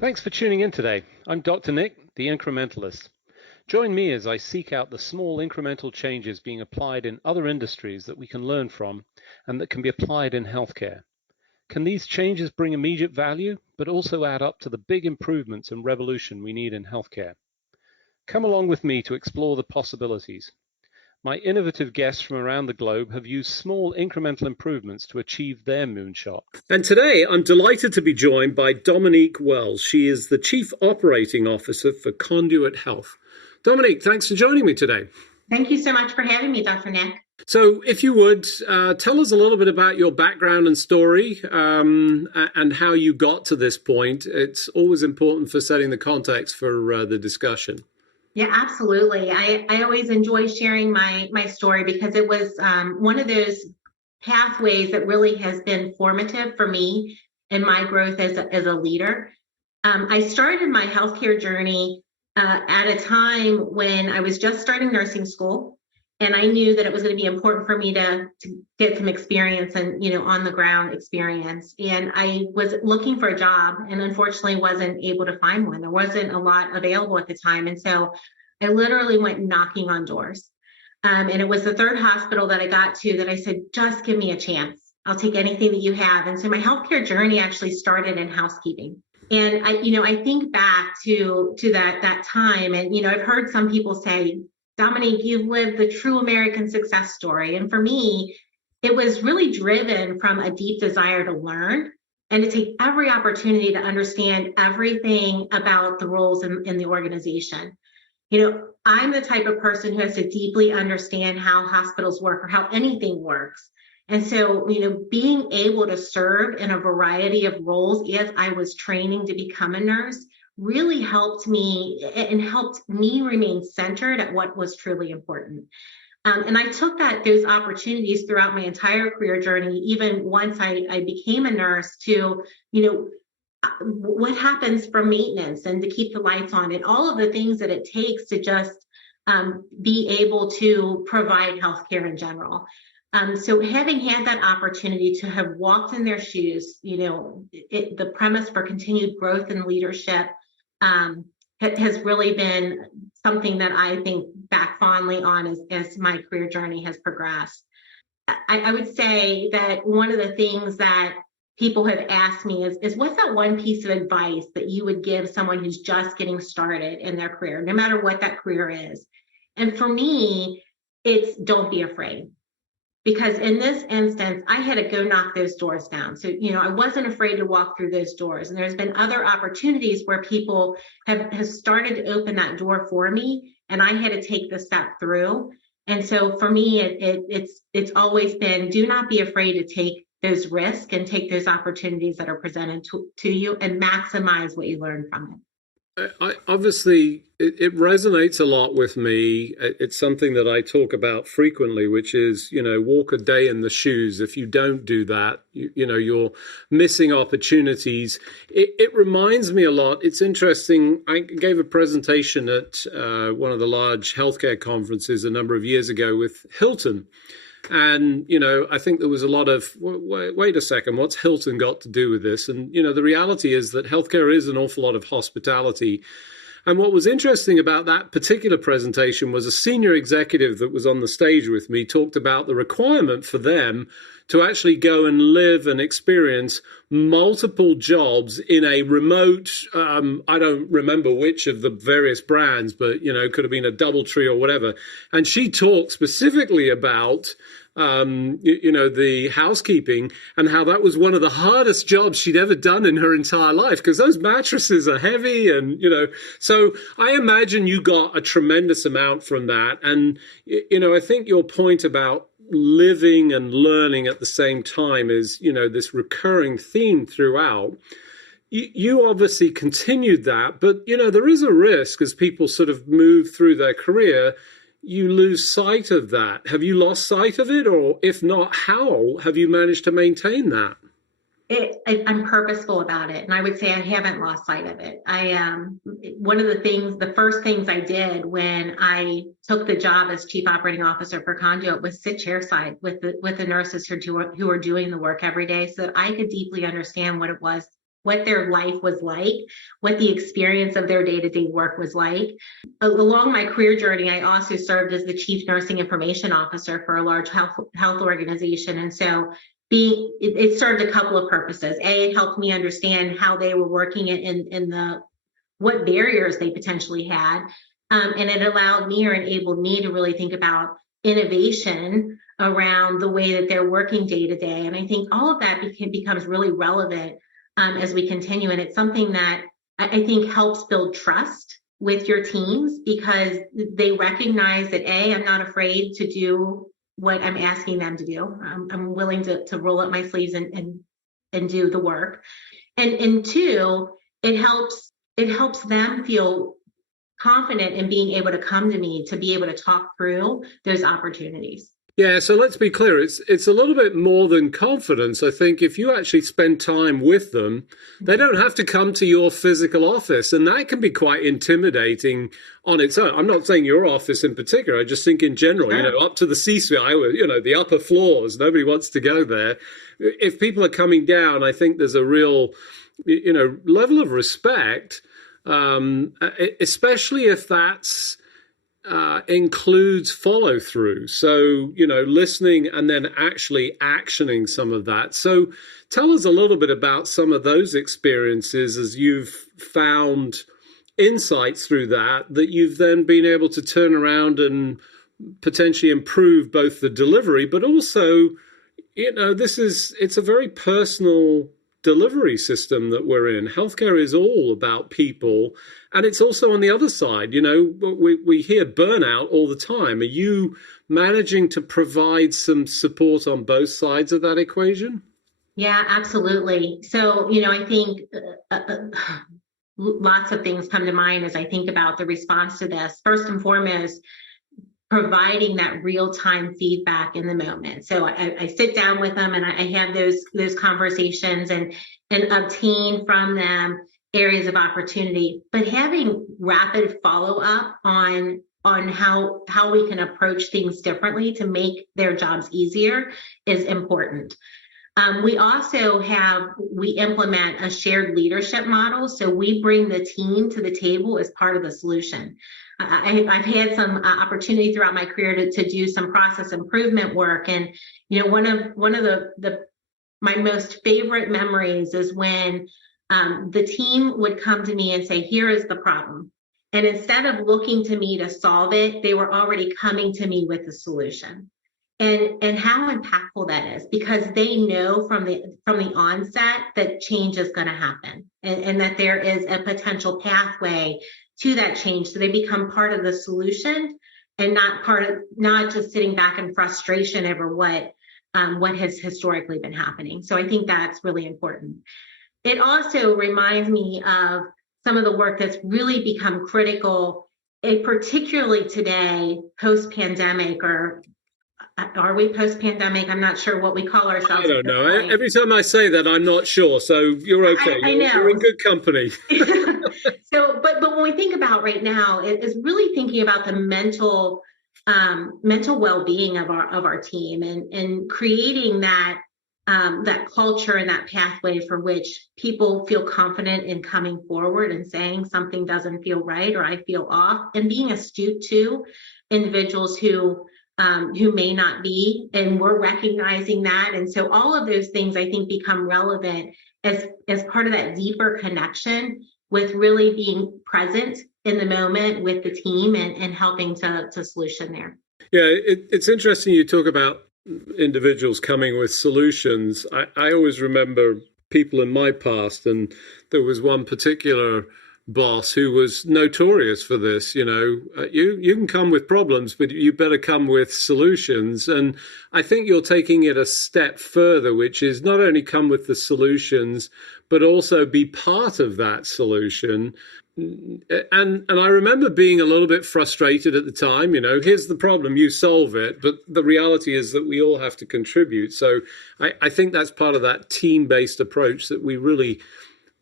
Thanks for tuning in today. I'm Dr. Nick, the Incrementalist. Join me as I seek out the small incremental changes being applied in other industries that we can learn from and that can be applied in healthcare. Can these changes bring immediate value, but also add up to the big improvements and revolution we need in healthcare? Come along with me to explore the possibilities. My innovative guests from around the globe have used small incremental improvements to achieve their moonshot. And today I'm delighted to be joined by Dominique Wells. She is the Chief Operating Officer for Conduit Health. Dominique, thanks for joining me today. Thank you so much for having me, Dr. Nick. So if you would, tell us a little bit about your background and story and how you got to this point. It's always important for setting the context for the discussion. Yeah, absolutely. I always enjoy sharing my story because it was one of those pathways that really has been formative for me in my growth as a leader. I started my healthcare journey at a time when I was just starting nursing school, and I knew that it was going to be important for me to get some experience and on the ground experience. And I was looking for a job, and unfortunately wasn't able to find one. There wasn't a lot available at the time, and so I literally went knocking on doors. And it was the third hospital that I got to that I said, just give me a chance. I'll take anything that you have. And so my healthcare journey actually started in housekeeping. And I think back to that time, and I've heard some people say, Dominique, you've lived the true American success story. And for me, it was really driven from a deep desire to learn and to take every opportunity to understand everything about the roles in the organization. I'm the type of person who has to deeply understand how hospitals work or how anything works. And so, being able to serve in a variety of roles as I was training to become a nurse really helped me and helped me remain centered at what was truly important. And I took those opportunities throughout my entire career journey, even once I became a nurse, to, what happens from maintenance and to keep the lights on and all of the things that it takes to just be able to provide healthcare in general. So having had that opportunity to have walked in their shoes, the premise for continued growth and leadership has really been something that I think back fondly on as my career journey has progressed. I would say that one of the things that people have asked me is what's that one piece of advice that you would give someone who's just getting started in their career, no matter what that career is? And for me, it's don't be afraid. Because in this instance, I had to go knock those doors down. So, I wasn't afraid to walk through those doors. And there's been other opportunities where people have started to open that door for me, and I had to take the step through. And so for me, it's always been, do not be afraid to take those risks and take those opportunities that are presented to you and maximize what you learn from it. Obviously, it resonates a lot with me. It's something that I talk about frequently, which is, walk a day in the shoes. If you don't do that, you're missing opportunities. It reminds me a lot. It's interesting. I gave a presentation at one of the large healthcare conferences a number of years ago with Hilton. And, I think there was a lot of, wait a second, what's Hilton got to do with this? And, the reality is that healthcare is an awful lot of hospitality. And what was interesting about that particular presentation was a senior executive that was on the stage with me talked about the requirement for them to actually go and live and experience multiple jobs in a remote, I don't remember which of the various brands, but, could have been a DoubleTree or whatever. And she talked specifically about the housekeeping and how that was one of the hardest jobs she'd ever done in her entire life because those mattresses are heavy and, so I imagine you got a tremendous amount from that. And, I think your point about living and learning at the same time is, this recurring theme throughout. You obviously continued that, but, there is a risk as people sort of move through their career, you lose sight of that. Have you lost sight of it? Or if not, how have you managed to maintain that? I'm purposeful about it. And I would say I haven't lost sight of it. One of the first things I did when I took the job as Chief Operating Officer for Conduit was sit chairside with the nurses who are doing the work every day so that I could deeply understand what it was what their life was like, what the experience of their day-to-day work was like. Along my career journey, I also served as the chief nursing information officer for a large health organization. And so it served a couple of purposes. A, it helped me understand how they were working in the what barriers they potentially had. And it allowed me or enabled me to really think about innovation around the way that they're working day to day. And I think all of that becomes really relevant as we continue. And it's something that I think helps build trust with your teams, because they recognize that I'm not afraid to do what I'm asking them to do. I'm willing to roll up my sleeves and do the work. And two, it helps them feel confident in being able to come to me to be able to talk through those opportunities. Yeah, so let's be clear. It's a little bit more than confidence. I think if you actually spend time with them, they don't have to come to your physical office, and that can be quite intimidating on its own. I'm not saying your office in particular. I just think in general, Sure. up to the C-suite, the upper floors, nobody wants to go there. If people are coming down, I think there's a real, level of respect, especially if that's includes follow through. So, listening and then actually actioning some of that. So, tell us a little bit about some of those experiences as you've found insights through that you've then been able to turn around and potentially improve both the delivery, but also, it's a very personal delivery system that we're in. Healthcare is all about people. And it's also on the other side, we hear burnout all the time. Are you managing to provide some support on both sides of that equation? Yeah, absolutely. So, I think lots of things come to mind as I think about the response to this. First and foremost, providing that real-time feedback in the moment. So I sit down with them and I have those conversations and obtain from them areas of opportunity, but having rapid follow-up on how we can approach things differently to make their jobs easier is important. We also we implement a shared leadership model. So we bring the team to the table as part of the solution. I've had some opportunity throughout my career to do some process improvement work. And, one of my most favorite memories is when the team would come to me and say, here is the problem. And instead of looking to me to solve it, they were already coming to me with the solution. And how impactful that is, because they know from the onset that change is going to happen, and that there is a potential pathway to that change. So they become part of the solution and not just sitting back in frustration over what has historically been happening. So I think that's really important. It also reminds me of some of the work that's really become critical, particularly today, post-pandemic, or are we post-pandemic? I'm not sure what we call ourselves. I don't know. Every time I say that, I'm not sure. So you're okay. I know. You're in good company. But when we think about right now, it is really thinking about the mental well-being of our team, and creating that culture and that pathway for which people feel confident in coming forward and saying something doesn't feel right or I feel off, and being astute to individuals who may not be, and we're recognizing that. And so all of those things, I think, become relevant as part of that deeper connection with really being present in the moment with the team and helping to solution there. Yeah, it's interesting you talk about individuals coming with solutions. I always remember people in my past, and there was one particular boss who was notorious for this. You can come with problems, but you better come with solutions. And I think you're taking it a step further, which is not only come with the solutions, but also be part of that solution. And I remember being a little bit frustrated at the time. Here's the problem, you solve it. But the reality is that we all have to contribute. So I think that's part of that team-based approach that we really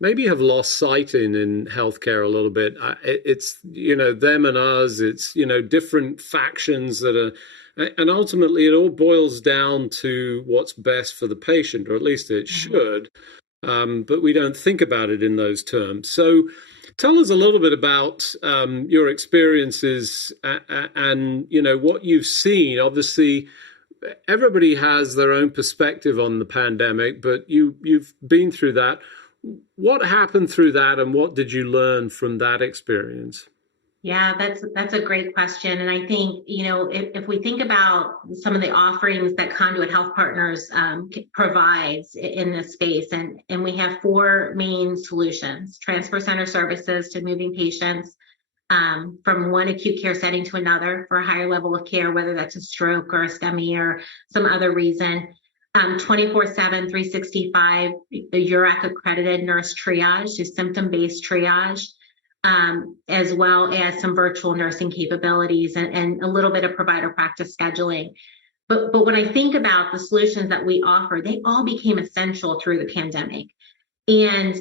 maybe have lost sight in healthcare a little bit. It's, them and us, it's, different factions that are, and ultimately it all boils down to what's best for the patient, or at least it should. but we don't think about it in those terms. So tell us a little bit about your experiences and what you've seen. Obviously, everybody has their own perspective on the pandemic, but you've been through that. What happened through that, and what did you learn from that experience? Yeah, that's a great question. And I think, if we think about some of the offerings that Conduit Health Partners provides in this space, and we have four main solutions: transfer center services to moving patients from one acute care setting to another for a higher level of care, whether that's a stroke or a STEMI or some other reason. 24/7, 365, the URAC accredited nurse triage, so symptom-based triage, as well as some virtual nursing capabilities and a little bit of provider practice scheduling. But when I think about the solutions that we offer, they all became essential through the pandemic. And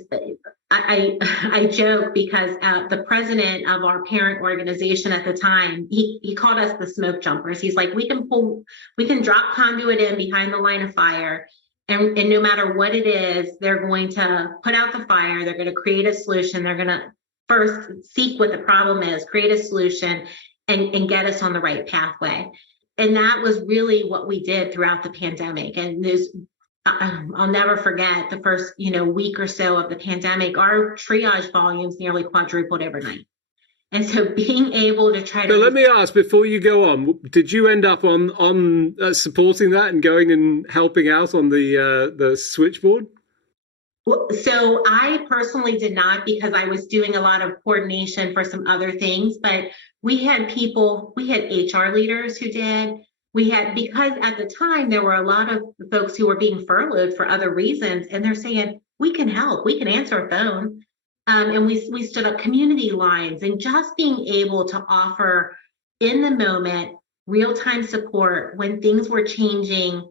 I joke because the president of our parent organization at the time, he called us the smoke jumpers. He's like, we can drop Conduit in behind the line of fire, and no matter what it is, they're going to put out the fire. They're going to create a solution. They're going to first seek what the problem is, create a solution, and get us on the right pathway. And that was really what we did throughout the pandemic. And I'll never forget the first, week or so of the pandemic. Our triage volumes nearly quadrupled overnight. And so being able to try to... So let me ask, before you go on, did you end up on supporting that and going and helping out on the switchboard? So I personally did not, because I was doing a lot of coordination for some other things, but we had HR leaders who did. Because at the time there were a lot of folks who were being furloughed for other reasons, and they're saying, we can help, we can answer a phone. And we stood up community lines, and just being able to offer in the moment real-time support when things were changing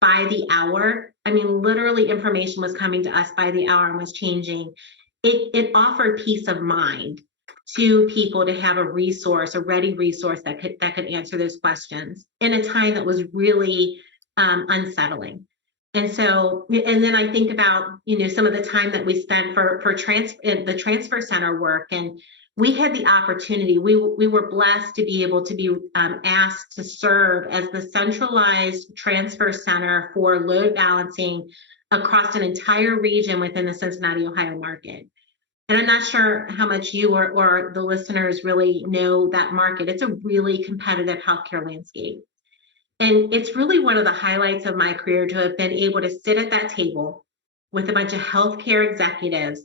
by the hour. I mean, literally information was coming to us by the hour and was changing. It offered peace of mind to people to have a ready resource that could answer those questions in a time that was really unsettling. And so, and then I think about, some of the time that we spent for the transfer center work, and we had the opportunity, we were blessed to be able to be asked to serve as the centralized transfer center for load balancing across an entire region within the Cincinnati, Ohio market. And I'm not sure how much you or the listeners really know that market. It's a really competitive healthcare landscape. And it's really one of the highlights of my career to have been able to sit at that table with a bunch of healthcare executives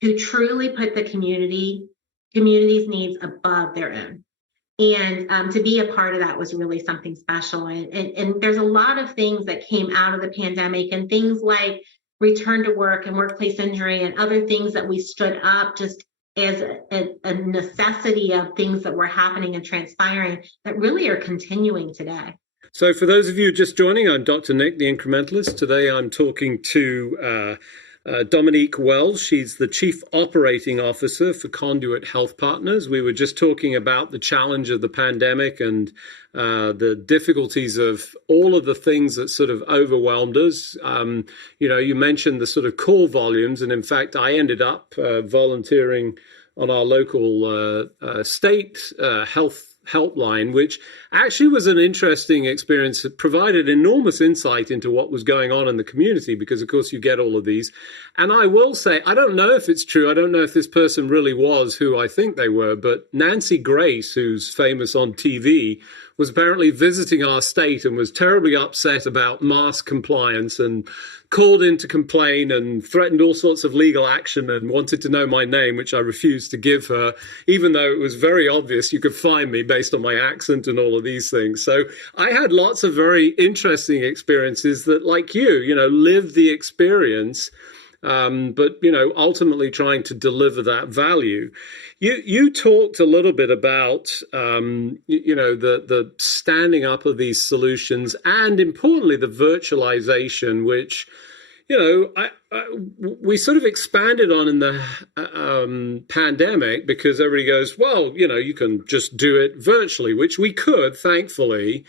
who truly put the community's needs above their own. And to be a part of that was really something special. And there's a lot of things that came out of the pandemic, and things like return to work and workplace injury and other things that we stood up just as a necessity of things that were happening and transpiring that really are continuing today. So for those of you just joining, I'm Dr. Nick, the Incrementalist. Today I'm talking to Dominique Wells. She's the Chief Operating Officer for Conduit Health Partners. We were just talking about the challenge of the pandemic and the difficulties of all of the things that sort of overwhelmed us. You mentioned the sort of call volumes, and in fact, I ended up volunteering on our local state health helpline, which actually was an interesting experience. It provided enormous insight into what was going on in the community, because of course you get all of these. And I will say, I don't know if it's true. I don't know if this person really was who I think they were, but Nancy Grace, who's famous on TV, was apparently visiting our state and was terribly upset about mask compliance and called in to complain and threatened all sorts of legal action and wanted to know my name, which I refused to give her, even though it was very obvious you could find me based on my accent and all of these things. So I had lots of very interesting experiences that, like you, lived the experience, but, ultimately trying to deliver that value. You talked a little bit about, the standing up of these solutions, and importantly, the virtualization, which, we sort of expanded on in the pandemic, because everybody goes, well, you can just do it virtually, which we could, thankfully.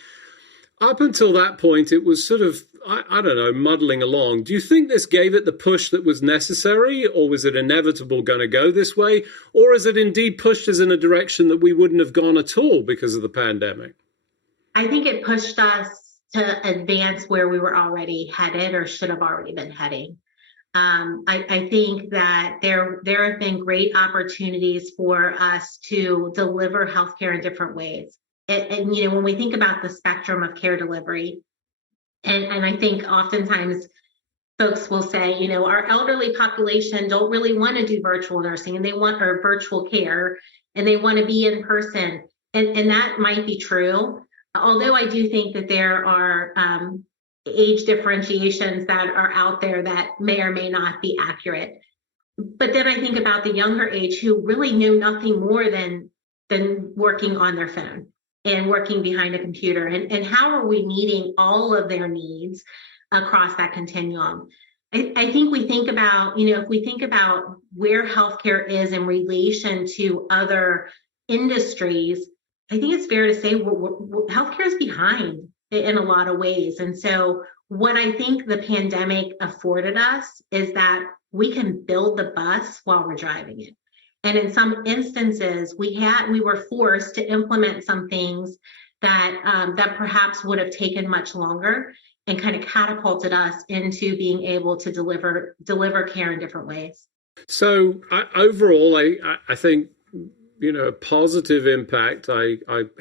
Up until that point, it was sort of I don't know, muddling along. Do you think this gave it the push that was necessary, or was it inevitable going to go this way? Or is it indeed pushed us in a direction that we wouldn't have gone at all because of the pandemic? I think it pushed us to advance where we were already headed or should have already been heading. I think that there have been great opportunities for us to deliver healthcare in different ways. And you know, when we think about the spectrum of care delivery, and I think oftentimes folks will say, you know, our elderly population don't really want to do virtual nursing and they want or virtual care and they want to be in person. And that might be true. Although I do think that there are age differentiations that are out there that may or may not be accurate. But then I think about the younger age who really knew nothing more than working on their phone and working behind a computer. And how are we meeting all of their needs across that continuum? I think we think about, you know, if we think about where healthcare is in relation to other industries, I think it's fair to say healthcare is behind in a lot of ways. And so what I think the pandemic afforded us is that we can build the bus while we're driving it. And in some instances, we were forced to implement some things that perhaps would have taken much longer and kind of catapulted us into being able to deliver care in different ways. So overall, I think, you know, a positive impact. I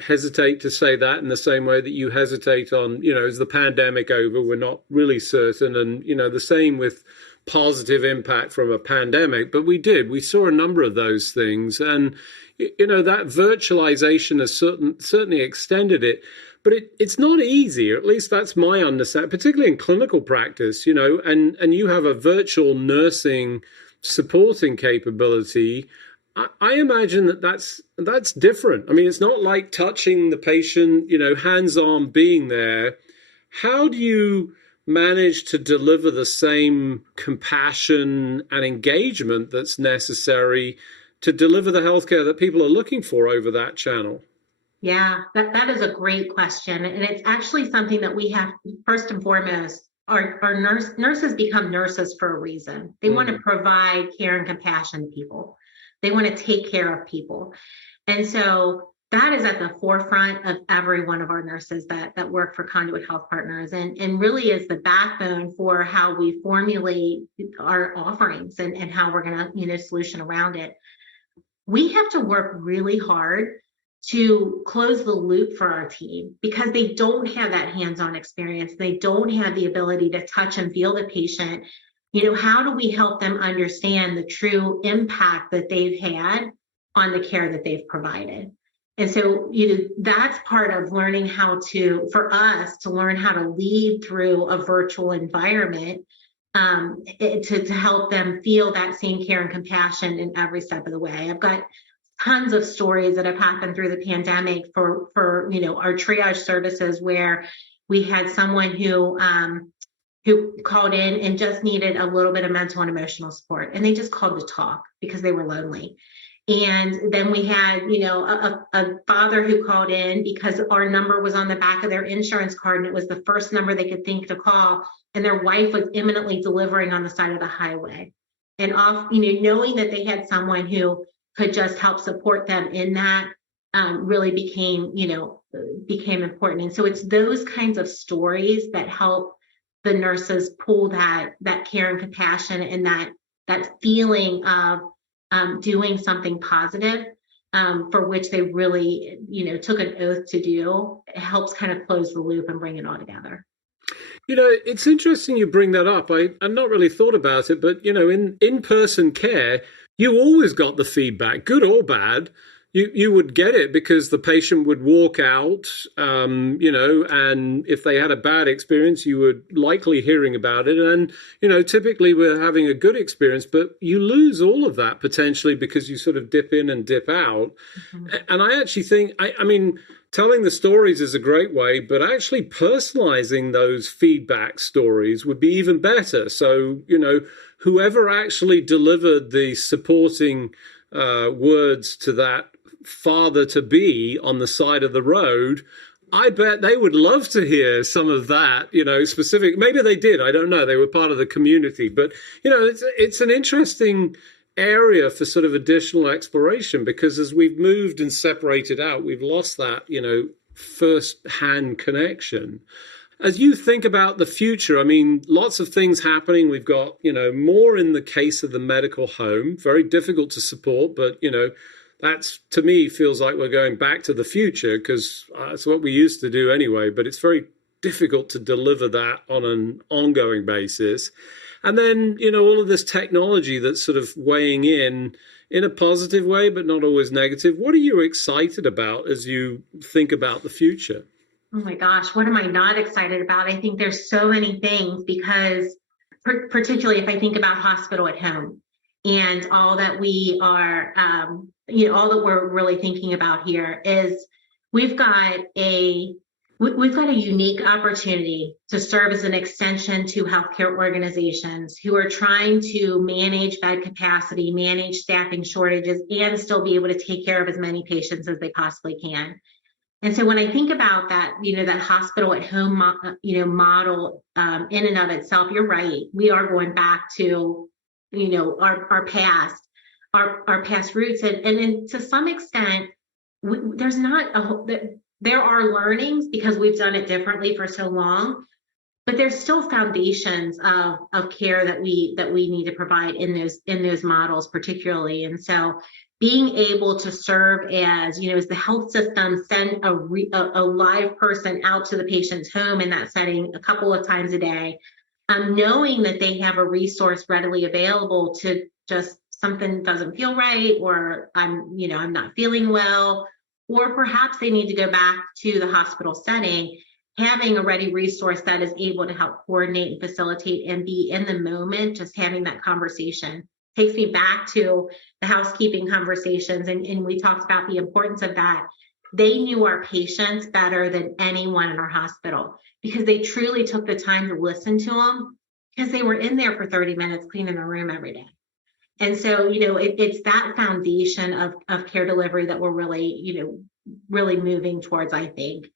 hesitate to say that in the same way that you hesitate on, you know, is the pandemic over? We're not really certain. And, you know, the same with positive impact from a pandemic, but we saw a number of those things. And, you know, that virtualization has certainly extended it. But it's not easy, or at least that's my understanding, particularly in clinical practice, you know, and you have a virtual nursing supporting capability. I imagine that's different. I mean, it's not like touching the patient, you know, hands-on being there. How do you manage to deliver the same compassion and engagement that's necessary to deliver the healthcare that people are looking for over that channel? Yeah, that is a great question. And it's actually something that we have, first and foremost, our nurses become nurses for a reason. They want to provide care and compassion to people. They want to take care of people. And so that is at the forefront of every one of our nurses that work for Conduit Health Partners, and really is the backbone for how we formulate our offerings and how we're going to, you know, solution around it. We have to work really hard to close the loop for our team because they don't have that hands-on experience. They don't have the ability to touch and feel the patient. You know, how do we help them understand the true impact that they've had on the care that they've provided? And so, you know, that's part of learning for us to learn how to lead through a virtual environment to help them feel that same care and compassion in every step of the way. I've got tons of stories that have happened through the pandemic for you know, our triage services where we had someone who called in and just needed a little bit of mental and emotional support, and they just called to talk because they were lonely. And then we had, you know, a father who called in because our number was on the back of their insurance card and it was the first number they could think to call, and their wife was imminently delivering on the side of the highway. And you know, knowing that they had someone who could just help support them in that really became important. And so it's those kinds of stories that help the nurses pull that care and compassion and that feeling of doing something positive for which they really, you know, took an oath to do. It helps kind of close the loop and bring it all together. You know, it's interesting you bring that up. I've not really thought about it, but, you know, in in-person care, you always got the feedback, good or bad. You would get it because the patient would walk out, you know, and if they had a bad experience, you were likely hearing about it. And, you know, typically we're having a good experience, but you lose all of that potentially because you sort of dip in and dip out. Mm-hmm. And I actually think, I mean, telling the stories is a great way, but actually personalizing those feedback stories would be even better. So, you know, whoever actually delivered the supporting words to that father to be on the side of the road I bet they would love to hear some of that, specific. Maybe they did. I don't know. They were part of the community, but it's an interesting area for sort of additional exploration because as we've moved and separated out, we've lost that, first-hand connection. As you think about the future, I mean, lots of things happening. We've got, more in the case of the medical home, very difficult to support, but, that's to me feels like we're going back to the future because it's what we used to do anyway, but it's very difficult to deliver that on an ongoing basis. And then, all of this technology that's sort of weighing in a positive way, but not always negative. What are you excited about as you think about the future? Oh my gosh, what am I not excited about? I think there's so many things because particularly if I think about hospital at home and all that we are, all that we're really thinking about here is we've got a unique opportunity to serve as an extension to healthcare organizations who are trying to manage bed capacity, manage staffing shortages, and still be able to take care of as many patients as they possibly can. And so when I think about that, that hospital at home, model in and of itself, you're right. We are going back to, our past, our past roots, and to some extent, there's not there are learnings because we've done it differently for so long, but there's still foundations of care that we need to provide in those models particularly. And so being able to serve as the health system send a live person out to the patient's home in that setting a couple of times a day, knowing that they have a resource readily available to just something doesn't feel right, or I'm not feeling well, or perhaps they need to go back to the hospital setting, having a ready resource that is able to help coordinate and facilitate and be in the moment, just having that conversation takes me back to the housekeeping conversations. And we talked about the importance of that. They knew our patients better than anyone in our hospital because they truly took the time to listen to them because they were in there for 30 minutes cleaning the room every day. And so, it's that foundation of care delivery that we're really, really moving towards, I think.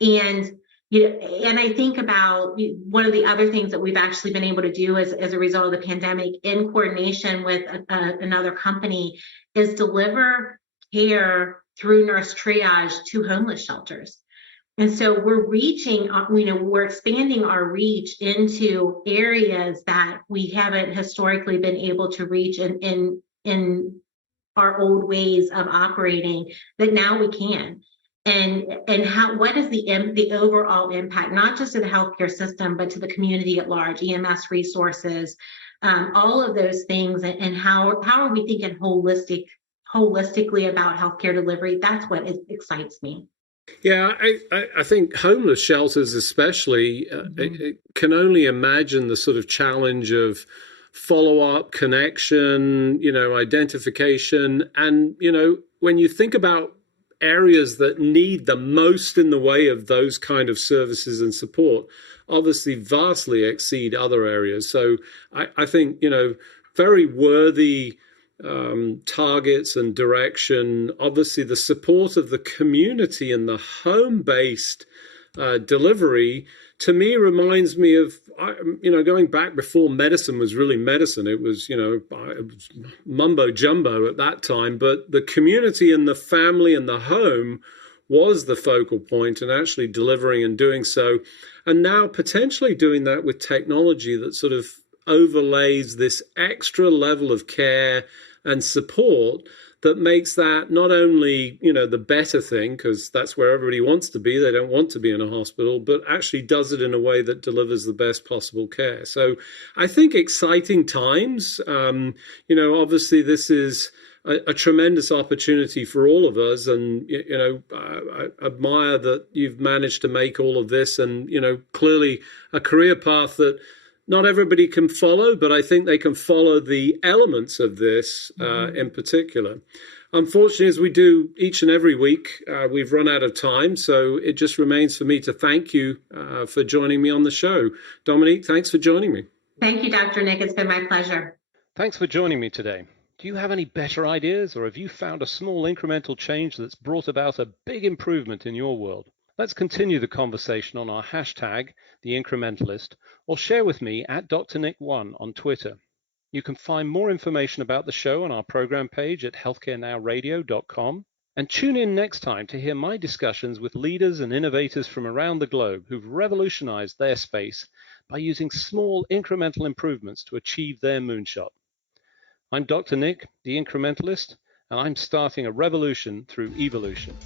And, and I think about one of the other things that we've actually been able to do as a result of the pandemic in coordination with another company is deliver care through nurse triage to homeless shelters. And so we're reaching, we're expanding our reach into areas that we haven't historically been able to reach in our old ways of operating that now we can. And what is the overall impact, not just to the healthcare system, but to the community at large, EMS resources, all of those things, and how are we thinking holistically about healthcare delivery? That's what excites me. Yeah, I think homeless shelters especially can only imagine the sort of challenge of follow-up, connection, identification. And, when you think about areas that need the most in the way of those kind of services and support, obviously vastly exceed other areas. So I think, very worthy targets and direction. Obviously, the support of the community and the home-based delivery, to me, reminds me of, going back before medicine was really medicine. It was, it was mumbo jumbo at that time. But the community and the family and the home was the focal point, and actually delivering and doing so. And now potentially doing that with technology that sort of overlays this extra level of care and support that makes that not only, the better thing, because that's where everybody wants to be. They don't want to be in a hospital, but actually does it in a way that delivers the best possible care. So I think exciting times. Obviously this is a tremendous opportunity for all of us. And, I admire that you've managed to make all of this and, clearly a career path that not everybody can follow, but I think they can follow the elements of this in particular. Unfortunately, as we do each and every week, we've run out of time. So it just remains for me to thank you for joining me on the show. Dominique, thanks for joining me. Thank you, Dr. Nick. It's been my pleasure. Thanks for joining me today. Do you have any better ideas, or have you found a small incremental change that's brought about a big improvement in your world? Let's continue the conversation on our hashtag, The Incrementalist, or share with me at DrNick1 on Twitter. You can find more information about the show on our program page at healthcarenowradio.com. And tune in next time to hear my discussions with leaders and innovators from around the globe who've revolutionized their space by using small incremental improvements to achieve their moonshot. I'm Dr. Nick, the Incrementalist, and I'm starting a revolution through evolution.